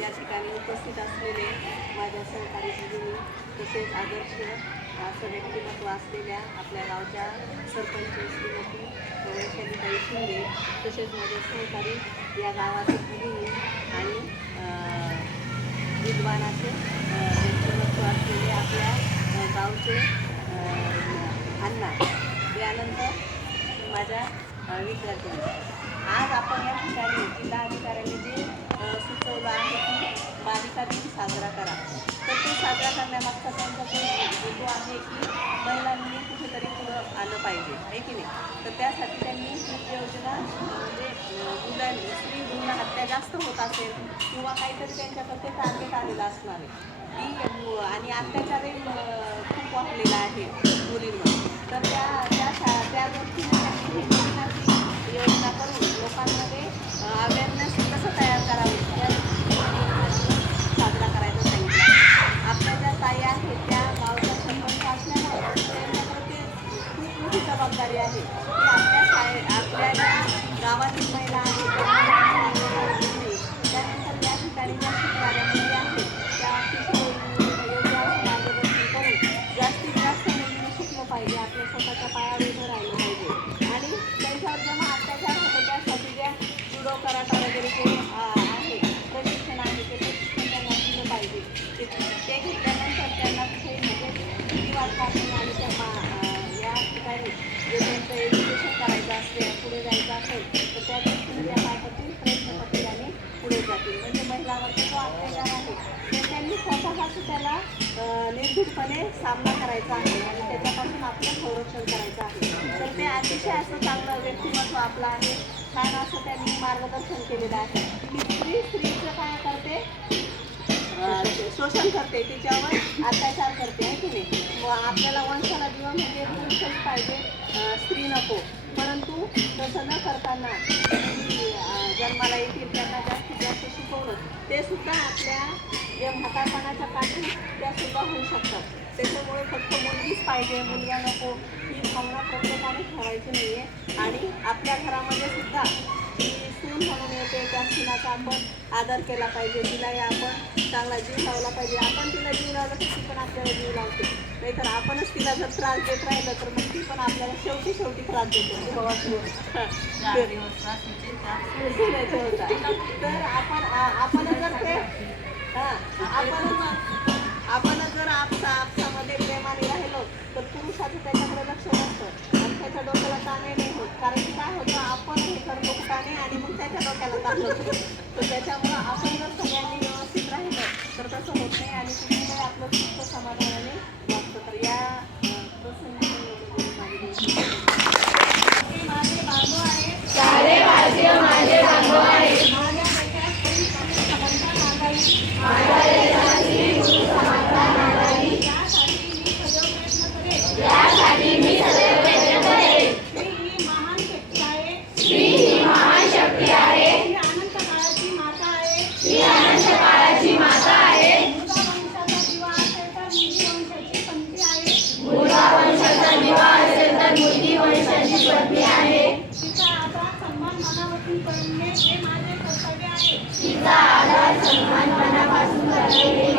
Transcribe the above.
या ठिकाणी उपस्थित असलेले माझ्या सहकारी भगिनी तसेच आदर्श असं व्यक्तिमत्व असलेल्या आपल्या गावच्या सरपंच श्रीमती वैशालीताई शिंदे तसेच माझे सहकारी या गावाचे भगिनी आणि विद्वानाचे व्यक्तिमत्व असलेले आपल्या गावचे अण्णा यानंतर माझ्या अं, विद्यार्थ्यांना आज आपण या ठिकाणी जिल्हाधिकाऱ्यांनी जे सुचवलं आहे की बालिका दिन साजरा करा. तर ते साजरा करण्यामागचा त्यांचा जो हेतू आहे की महिलांनी कुठेतरी पुढं आलं पाहिजे आहे की नाही? तर त्यासाठी त्यांनी ही योजना म्हणजे मुलांनी स्त्री भ्रूण हत्या जास्त होत असेल किंवा काहीतरी त्यांच्याकडे टार्गेट आलेलं असणार आहे. ती आणि अत्याचारही खूप वाढलेला आहे मुलींवर. तर त्या त्या शा- त्या गोष्टी कराटा वगैरे जे आ, आहे. प्रशिक्षण आहे ते प्रशिक्षण त्यांना दिलं पाहिजे. ते ते घेतल्यानंतर त्यांना ते म्हणजे भीती वाटणार आणि त्या मा या ठिकाणी जे त्यांचं एज्युकेशन करायचं असेल पुढे जायचं असेल तर त्या दृष्टीने त्या काय करतील प्रयत्न करतील आणि पुढे जातील म्हणजे महिलांवरचा जो अत्याचार आहे तर त्यांनी स्वतःच त्याला अ, निर्भीडपणे सामना करायचा आहे आणि त्याच्यापासून आपलं संरक्षण करायचं आहे. तर ते अतिशय असं चांगलं व्यक्तिमत्व आपलं आहे. छान असं त्यांनी मार्गदर्शन केलेलं आहे. की स्त्री स्त्रीचं काय करते? शोषण करते तिच्यावर अत्याचार करते आहे की नाही? व आपल्याला वंशाला जीवन म्हणजे पुरुषच पाहिजे. स्त्री नको. परंतु तसं न करताना जन्माला येतील त्यांना जास्तीत जास्त शिकवणं. ते सुद्धा आपल्या या म्हातारपणाच्या काठी त्या सुद्धा होऊ शकतात. त्याच्यामुळे फक्त मुलगीच पाहिजे मुलगा नको. ही भावना प्रत्येकाने ठेवायची नाही आहे आणि आपल्या घरामध्ये सुद्धा जी सून म्हणून येते त्या सुनाचा आपण आदर केला पाहिजे. तिलाही आपण चांगला जीव लावला पाहिजे. आपण तिला जीव लावला तर ती पण आपल्याला जीव लावते. नाहीतर आपणच तिला जर त्रास देत राहिलं तर मग ती पण आपल्याला शेवटी शेवटी त्रास देतो. तर आपण आपण जर ते हां आपण आपण मग त्याच्या डोक्याला ताण होतो तर त्याच्यामुळं आपण सन्मान करणे हे माझे कर्तव्य आहे. तिचा आदर सन्मान मनापासून करणे